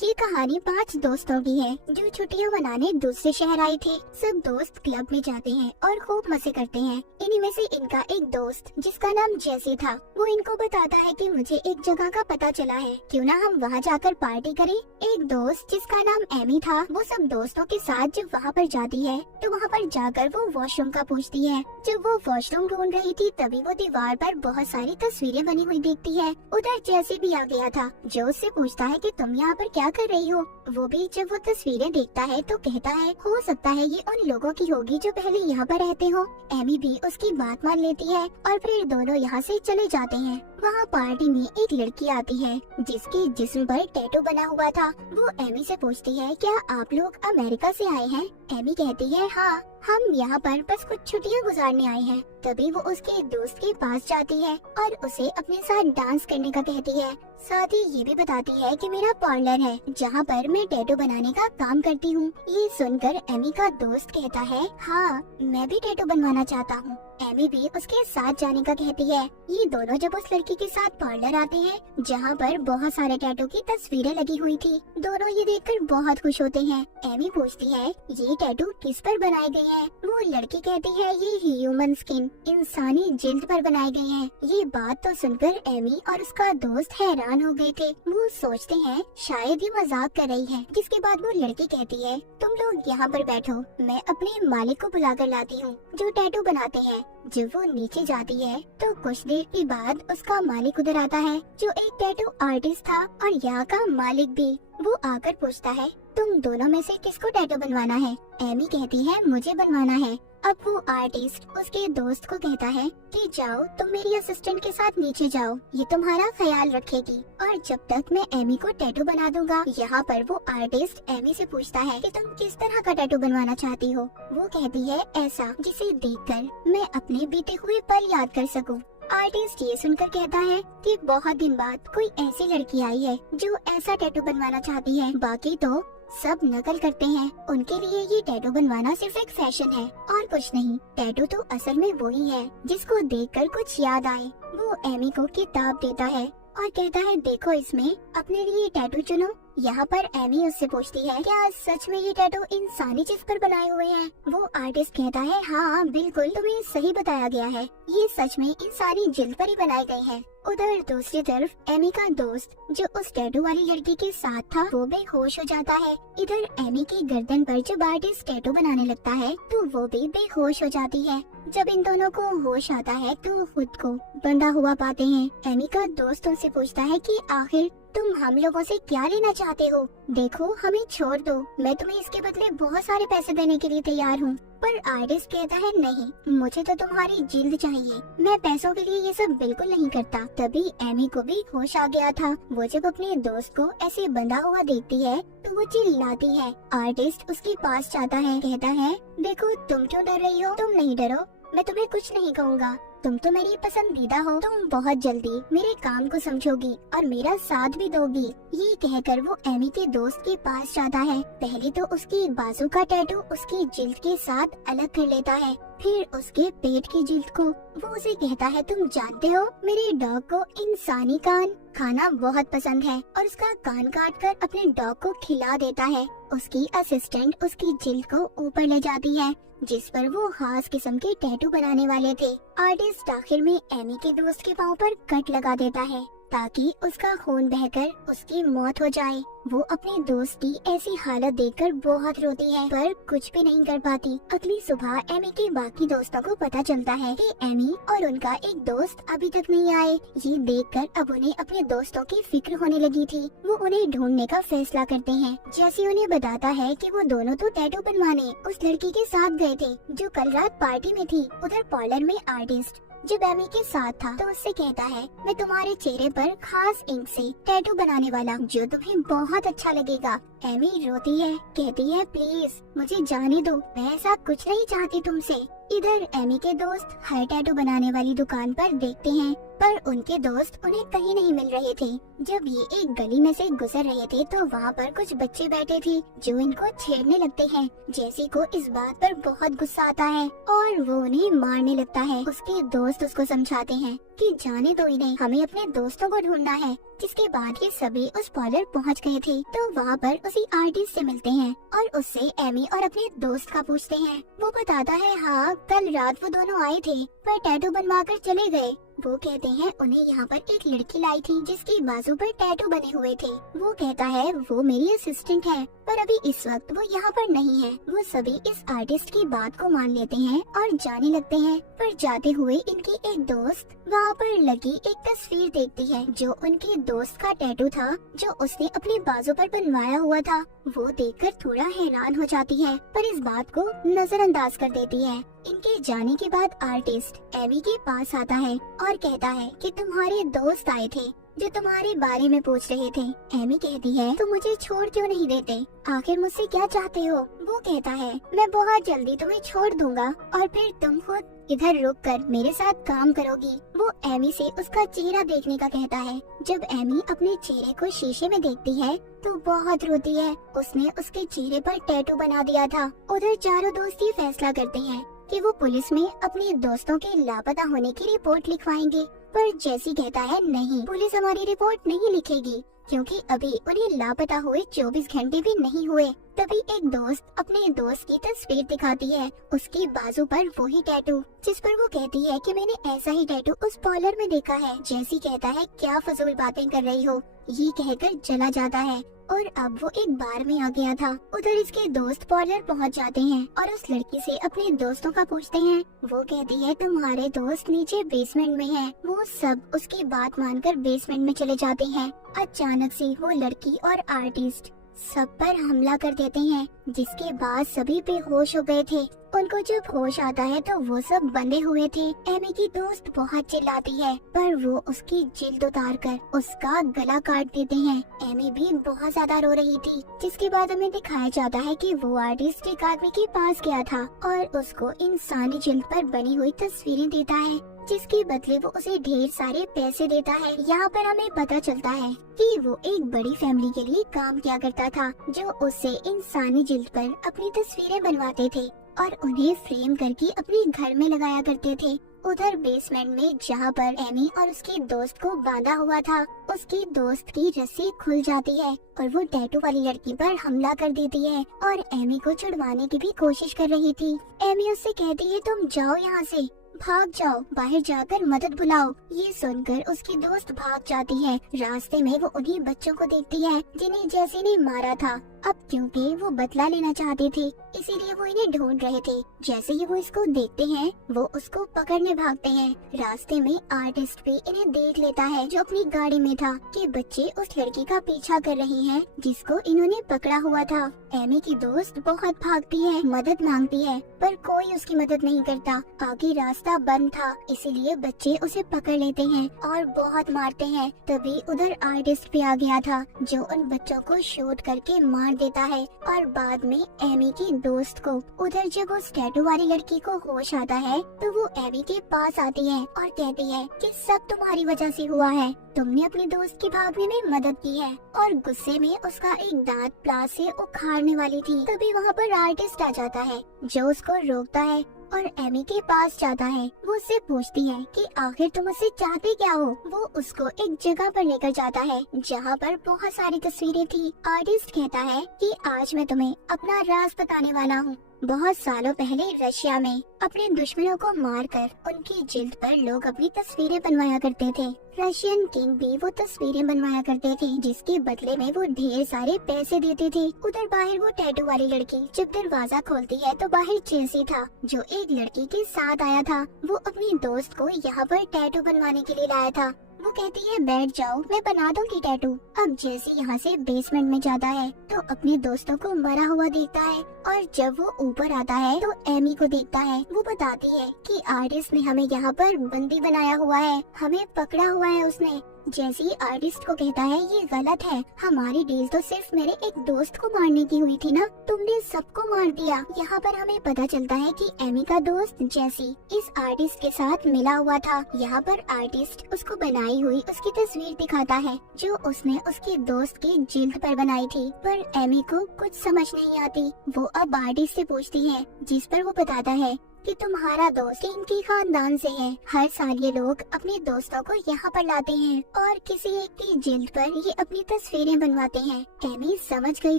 ये कहानी 5 दोस्तों की है जो छुट्टियां मनाने दूसरे शहर आए थे। सब दोस्त क्लब में जाते हैं और खूब मजे करते हैं। इन्हीं में से इनका एक दोस्त जिसका नाम जैसी था, वो इनको बताता है कि मुझे एक जगह का पता चला है, क्यों ना हम वहाँ जाकर पार्टी करें। एक दोस्त जिसका नाम एमी था, वो सब दोस्तों के साथ जब वहाँ पर जाती है तो वहाँ पर जाकर वो वॉशरूम का पूछती है। जब वो वॉशरूम ढूंढ रही थी तभी वो दीवार पर बहुत सारी तस्वीरें बनी हुई देखती है। उधर जैसी भी आ गया था, जो उससे पूछता है कि तुम यहाँ पर क्या कर रही हो। वो भी जब वो तस्वीरें देखता है तो कहता है हो सकता है ये उन लोगों की होगी जो पहले यहाँ पर रहते हो। एमी भी उसकी बात मान लेती है और फिर दोनों यहाँ से चले जाते हैं। वहाँ पार्टी में एक लड़की आती है जिसके जिस्म पर टैटू बना हुआ था। वो एमी से पूछती है क्या आप लोग अमेरिका से आए हैं। एमी कहती है हाँ, हम यहाँ पर बस कुछ छुट्टियाँ गुजारने आए हैं। तभी वो उसके दोस्त के पास जाती है और उसे अपने साथ डांस करने का कहती है। साथ ही ये भी बताती है कि मेरा पार्लर है जहाँ पर मैं टैटू बनाने का काम करती हूँ। ये सुनकर एमी का दोस्त कहता है हाँ, मैं भी टैटू बनवाना चाहता हूँ। एमी भी उसके साथ जाने का कहती है। ये दोनों जब उस लड़की के साथ पार्लर आते हैं जहाँ पर बहुत सारे टैटू की तस्वीरें लगी हुई थी, दोनों ये देखकर बहुत खुश होते हैं। एमी पूछती है ये टैटू किस पर बनाए गए हैं। वो लड़की कहती है ये ह्यूमन स्किन, इंसानी जिल्द पर बनाए गए हैं। ये बात तो सुनकर एमी और उसका दोस्त हैरान हो गए थे। वो सोचते हैं शायद ये मजाक कर रही है। जिसके बाद वो लड़की कहती है तुम लोग यहाँ पर बैठो, मैं अपने मालिक को बुला कर लाती हूँ जो टैटू बनाते हैं। जब वो नीचे जाती है तो कुछ देर के बाद उसका मालिक उधर आता है जो एक टैटू आर्टिस्ट था और यहाँ का मालिक भी। वो आकर पूछता है तुम दोनों में से किसको टैटू बनवाना है। एमी कहती है मुझे बनवाना है। अब वो आर्टिस्ट उसके दोस्त को कहता है कि जाओ तुम मेरी असिस्टेंट के साथ नीचे जाओ, ये तुम्हारा ख्याल रखेगी और जब तक मैं एमी को टैटू बना दूंगा। यहाँ पर वो आर्टिस्ट एमी से पूछता है कि तुम किस तरह का टैटू बनवाना चाहती हो। वो कहती है ऐसा जिसे देखकर मैं अपने बीते हुए पल याद कर सकूं। आर्टिस्ट ये सुनकर कहता है कि बहुत दिन बाद कोई ऐसी लड़की आई है जो ऐसा टैटू बनवाना चाहती है, बाकी तो सब नकल करते हैं। उनके लिए ये टैटू बनवाना सिर्फ एक फैशन है और कुछ नहीं। टैटू तो असल में वही है जिसको देखकर कुछ याद आए। वो एमी को किताब देता है और कहता है देखो इसमें अपने लिए टैटू चुनो। यहाँ पर एमी उससे पूछती है क्या सच में ये टैटू इंसानी जिस्म पर बनाए हुए हैं। वो आर्टिस्ट कहता है हाँ बिल्कुल, तुम्हें सही बताया गया है, ये सच में इंसानी जिल्द पर ही बनाए गए हैं। उधर दूसरी तरफ एमी का दोस्त जो उस टैटू वाली लड़की के साथ था वो बेहोश हो जाता है। इधर एमी की गर्दन पर जब आर्टिस्ट टैटू बनाने लगता है तो वो भी बेहोश हो जाती है। जब इन दोनों को होश आता है तो खुद को बंधा हुआ पाते हैं। एमी का दोस्त उनसे पूछता है कि आखिर तुम हम लोगों से क्या लेना चाहते हो। देखो हमें छोड़ दो, मैं तुम्हें इसके बदले बहुत सारे पैसे देने के लिए तैयार हूँ। पर आर्टिस्ट कहता है नहीं, मुझे तो तुम्हारी जिल्द चाहिए, मैं पैसों के लिए ये सब बिल्कुल नहीं करता। तभी एमी को भी होश आ गया था। वो जब अपने दोस्त को ऐसे बंधा हुआ देखती है तो वो चिल्लाती है। आर्टिस्ट उसके पास जाता है, कहता है देखो तुम क्यों डर रही हो, तुम नहीं डरो, मैं तुम्हें कुछ नहीं कहूँगा, तुम तो मेरी पसंदीदा हो, तुम बहुत जल्दी मेरे काम को समझोगी और मेरा साथ भी दोगी। ये कहकर वो एमी के दोस्त के पास जाता है। पहले तो उसकी बाजू का टैटू उसकी जिल्द के साथ अलग कर लेता है, फिर उसके पेट की जिल्द को। वो उसे कहता है तुम जानते हो मेरे डॉग को इंसानी कान खाना बहुत पसंद है और उसका कान काट कर अपने डॉग को खिला देता है। उसकी असिस्टेंट उसकी जिल्द को ऊपर ले जाती है जिस पर वो खास किस्म के टैटू बनाने वाले थे। आर्टिस्ट आखिर में एमी के दोस्त के पाँव पर कट लगा देता है ताकि उसका खून बहकर उसकी मौत हो जाए। वो अपने दोस्त की ऐसी हालत देखकर बहुत रोती है पर कुछ भी नहीं कर पाती। अगली सुबह एमी के बाकी दोस्तों को पता चलता है कि एमी और उनका एक दोस्त अभी तक नहीं आए। ये देखकर अब उन्हें अपने दोस्तों की फिक्र होने लगी थी। वो उन्हें ढूंढने का फैसला करते हैं। जैसे उन्हें बताता है कि वो दोनों तो टैटू बनवाने उस लड़की के साथ गए थे जो कल रात पार्टी में थी। उधर पार्लर में आर्टिस्ट जब एमी के साथ था तो उससे कहता है मैं तुम्हारे चेहरे पर खास इंक से टैटू बनाने वाला हूँ जो तुम्हें बहुत अच्छा लगेगा। एमी रोती है, कहती है प्लीज मुझे जाने दो, मैं ऐसा कुछ नहीं चाहती तुमसे। इधर एमी के दोस्त हर टैटू बनाने वाली दुकान पर देखते हैं पर उनके दोस्त उन्हें कहीं नहीं मिल रहे थे। जब ये एक गली में से गुजर रहे थे तो वहाँ पर कुछ बच्चे बैठे थे जो इनको छेड़ने लगते हैं। जैसी को इस बात पर बहुत गुस्सा आता है और वो उन्हें मारने लगता है। उसके दोस्त उसको समझाते हैं कि जाने दो इन्हें, हमें अपने दोस्तों को ढूंढना है। जिसके बाद ये सभी उस पार्लर पहुंच गए थे तो वहाँ पर उसी आर्टिस्ट से मिलते हैं और उससे एमी और अपने दोस्त का पूछते हैं। वो बताता है हाँ, कल रात वो दोनों आए थे पर टैटू बनवा कर चले गए। वो कहते हैं उन्हें यहाँ पर एक लड़की लाई थी जिसकी बाजू पर टैटू बने हुए थे। वो कहता है वो मेरी असिस्टेंट है पर अभी इस वक्त वो यहाँ पर नहीं है। वो सभी इस आर्टिस्ट की बात को मान लेते हैं और जाने लगते हैं। पर जाते हुए इनकी एक दोस्त वहाँ पर लगी एक तस्वीर देखती है जो उनके दोस्त का टैटू था जो उसने अपने बाजू पर बनवाया हुआ था। वो देखकर थोड़ा हैरान हो जाती है पर इस बात को नजरअंदाज कर देती है। इनके जाने के बाद आर्टिस्ट एमी के पास आता है और कहता है कि तुम्हारे दोस्त आए थे जो तुम्हारे बारे में पूछ रहे थे। एमी कहती है तुम मुझे छोड़ क्यों नहीं देते, आखिर मुझसे क्या चाहते हो। वो कहता है मैं बहुत जल्दी तुम्हें छोड़ दूंगा और फिर तुम खुद इधर रुक कर मेरे साथ काम करोगी। वो एमी से उसका चेहरा देखने का कहता है। जब एमी अपने चेहरे को शीशे में देखती है तो बहुत रोती है। उसने उसके चेहरे पर टैटू बना दिया था। उधर चारों दोस्त ये फैसला करते हैं कि वो पुलिस में अपने दोस्तों के लापता होने की रिपोर्ट लिखवाएंगे। पर जैसी कहता है नहीं, पुलिस हमारी रिपोर्ट नहीं लिखेगी क्योंकि अभी उन्हें लापता हुए 24 घंटे भी नहीं हुए। तभी एक दोस्त अपने दोस्त की तस्वीर दिखाती है, उसकी बाजू पर वही टैटू जिस पर वो कहती है कि मैंने ऐसा ही टैटू उस पार्लर में देखा है। जैसी कहता है क्या फजूल बातें कर रही हो, ये कहकर चला जाता है और अब वो एक बार में आ गया था। उधर इसके दोस्त पार्लर पहुंच जाते हैं और उस लड़की से अपने दोस्तों का पूछते हैं। वो कहती है तुम्हारे दोस्त नीचे बेसमेंट में हैं। वो सब उसकी बात मानकर बेसमेंट में चले जाते हैं। अचानक से वो लड़की और आर्टिस्ट सब पर हमला कर देते हैं जिसके बाद सभी बेहोश हो गए थे। उनको जब होश आता है तो वो सब बंधे हुए थे। एमी की दोस्त बहुत चिल्लाती है पर वो उसकी जिल्द उतार कर उसका गला काट देते हैं। एमी भी बहुत ज्यादा रो रही थी जिसके बाद हमें दिखाया जाता है कि वो आर्टिस्ट एक आदमी के पास गया था और उसको इंसानी जिल्द पर बनी हुई तस्वीरें देता है जिसके बदले वो उसे ढेर सारे पैसे देता है। यहाँ पर हमें पता चलता है कि वो एक बड़ी फैमिली के लिए काम किया करता था जो उससे इंसानी जिल्द पर अपनी तस्वीरें बनवाते थे और उन्हें फ्रेम करके अपने घर में लगाया करते थे। उधर बेसमेंट में जहाँ पर एमी और उसके दोस्त को बांधा हुआ था, उसकी दोस्त की रस्सी खुल जाती है और वो टैटू वाली लड़की पर हमला कर देती है और एमी को छुड़वाने की भी कोशिश कर रही थी। एमी उससे कहती है तुम जाओ यहाँ से, भाग जाओ, बाहर जाकर मदद बुलाओ। ये सुनकर उसकी दोस्त भाग जाती है। रास्ते में वो उन्हीं बच्चों को देखती है जिन्हें जैसी ने मारा था। अब क्योंकि वो बदला लेना चाहते थे इसीलिए वो इन्हें ढूंढ रहे थे। जैसे ही वो इसको देखते हैं वो उसको पकड़ने भागते हैं। रास्ते में आर्टिस्ट भी इन्हें देख लेता है जो अपनी गाड़ी में था कि बच्चे उस लड़की का पीछा कर रहे हैं जिसको इन्होंने पकड़ा हुआ था। एमी की दोस्त बहुत भागती है, मदद मांगती है पर कोई उसकी मदद नहीं करता। आगे रास्ता बंद था इसीलिए बच्चे उसे पकड़ लेते हैं और बहुत मारते हैं। तभी उधर आर्टिस्ट भी आ गया था जो उन बच्चों को शूट करके मार देता है और बाद में एमी की दोस्त को। उधर जब उस टैटू वाली लड़की को होश आता है तो वो एमी के पास आती है और कहती है कि सब तुम्हारी वजह से हुआ है, तुमने अपनी दोस्त के भागने में मदद की है। और गुस्से में उसका एक दांत प्लास से उखाड़ने वाली थी। तभी वहाँ पर आर्टिस्ट आ जाता है जो उसको रोकता है और एमी के पास जाता है। वो उससे पूछती है कि आखिर तुम उससे चाहते क्या हो। वो उसको एक जगह पर लेकर जाता है जहाँ पर बहुत सारी तस्वीरें थी। आर्टिस्ट कहता है कि आज मैं तुम्हें अपना राज बताने वाला हूँ। बहुत सालों पहले रशिया में अपने दुश्मनों को मारकर उनकी जिल्द पर लोग अपनी तस्वीरें बनवाया करते थे। रशियन किंग भी वो तस्वीरें बनवाया करते थे जिसके बदले में वो ढेर सारे पैसे देते थे। उधर बाहर वो टैटू वाली लड़की जब दरवाजा खोलती है तो बाहर जेसी था जो एक लड़की के साथ आया था। वो अपनी दोस्त को यहाँ पर टैटू बनवाने के लिए लाया था। वो कहती है बैठ जाओ, मैं बना दूंगी टैटू। अब जैसे यहाँ से बेसमेंट में जाता है तो अपने दोस्तों को मरा हुआ देखता है और जब वो ऊपर आता है तो एमी को देखता है। वो बताती है कि आर्टिस्ट ने हमें यहाँ पर बंदी बनाया हुआ है, हमें पकड़ा हुआ है उसने। जैसे ही आर्टिस्ट को कहता है ये गलत है, हमारी डील तो सिर्फ मेरे एक दोस्त को मारने की हुई थी ना, तुमने सबको मार दिया। यहाँ पर हमें पता चलता है कि एमी का दोस्त जैसी इस आर्टिस्ट के साथ मिला हुआ था। यहाँ पर आर्टिस्ट उसको बनाई हुई उसकी तस्वीर दिखाता है जो उसने उसके दोस्त के जिल्द पर बनाई थी। पर एमी को कुछ समझ नहीं आती। वो अब आर्टिस्ट से पूछती है जिस पर वो बताता है कि तुम्हारा दोस्त इनके खानदान से है। हर साल ये लोग अपने दोस्तों को यहाँ पर लाते हैं और किसी एक की जिल्द पर ये अपनी तस्वीरें बनवाते हैं। एमी समझ गई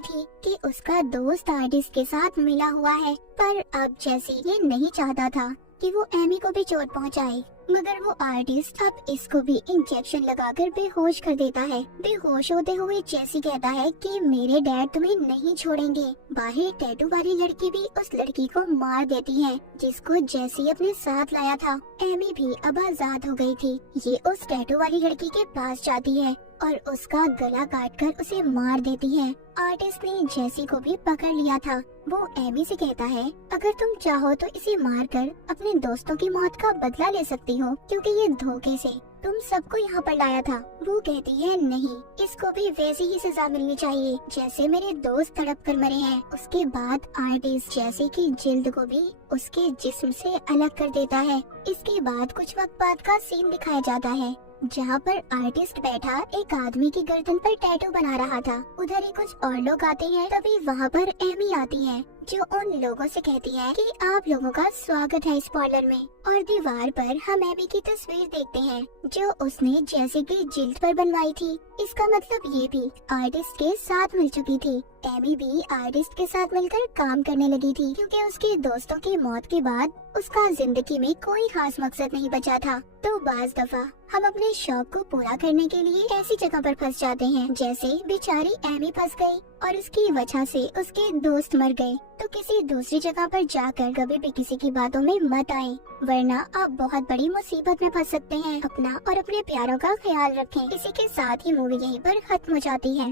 थी कि उसका दोस्त आर्टिस्ट के साथ मिला हुआ है, पर अब जैसी ये नहीं चाहता था कि वो एमी को भी चोट पहुंचाए, मगर वो आर्टिस्ट अब इसको भी इंजेक्शन लगाकर बेहोश कर देता है। बेहोश होते हुए जैसी कहता है कि मेरे डैड तुम्हें नहीं छोड़ेंगे। बाहर टैटू वाली लड़की भी उस लड़की को मार देती है जिसको जैसी अपने साथ लाया था। एमी भी अब आजाद हो गई थी। ये उस टैटू वाली लड़की के पास जाती है और उसका गला काटकर उसे मार देती है। आर्टिस्ट ने जैसी को भी पकड़ लिया था। वो एमी से कहता है अगर तुम चाहो तो इसे मारकर अपने दोस्तों की मौत का बदला ले सकती हो, क्योंकि ये धोखे से तुम सबको यहाँ पर लाया था। वो कहती है नहीं, इसको भी वैसी ही सजा मिलनी चाहिए जैसे मेरे दोस्त तड़प कर मरे हैं। उसके बाद आर्टिस्ट जैसी की जिल्द को भी उसके जिस्म से अलग कर देता है। इसके बाद कुछ वक्त बाद का सीन दिखाया जाता है जहाँ पर आर्टिस्ट बैठा एक आदमी की गर्दन पर टैटू बना रहा था। उधर ही कुछ और लोग आते हैं। तभी वहाँ पर एमी आती है जो उन लोगों से कहती है कि आप लोगों का स्वागत है इस पार्लर में। और दीवार पर हम एमी की तस्वीर देखते हैं जो उसने जैसे की जिल्द पर बनवाई थी। इसका मतलब ये भी आर्टिस्ट के साथ मिल चुकी थी। एमी भी आर्टिस्ट के साथ मिलकर काम करने लगी थी, क्योंकि उसके दोस्तों की मौत के बाद उसका जिंदगी में कोई खास मकसद नहीं बचा था। तो बाज दफा हम अपने शौक को पूरा करने के लिए ऐसी जगह पर फंस जाते हैं जैसे बेचारी एमी फंस गई और उसकी वजह से उसके दोस्त मर गए। तो किसी दूसरी जगह पर जाकर कभी भी किसी की बातों में मत आए, वरना आप बहुत बड़ी मुसीबत में फंस सकते हैं। अपना और अपने प्यारों का ख्याल रखें। इसी के साथ ही मूवी यहीं पर खत्म हो जाती है।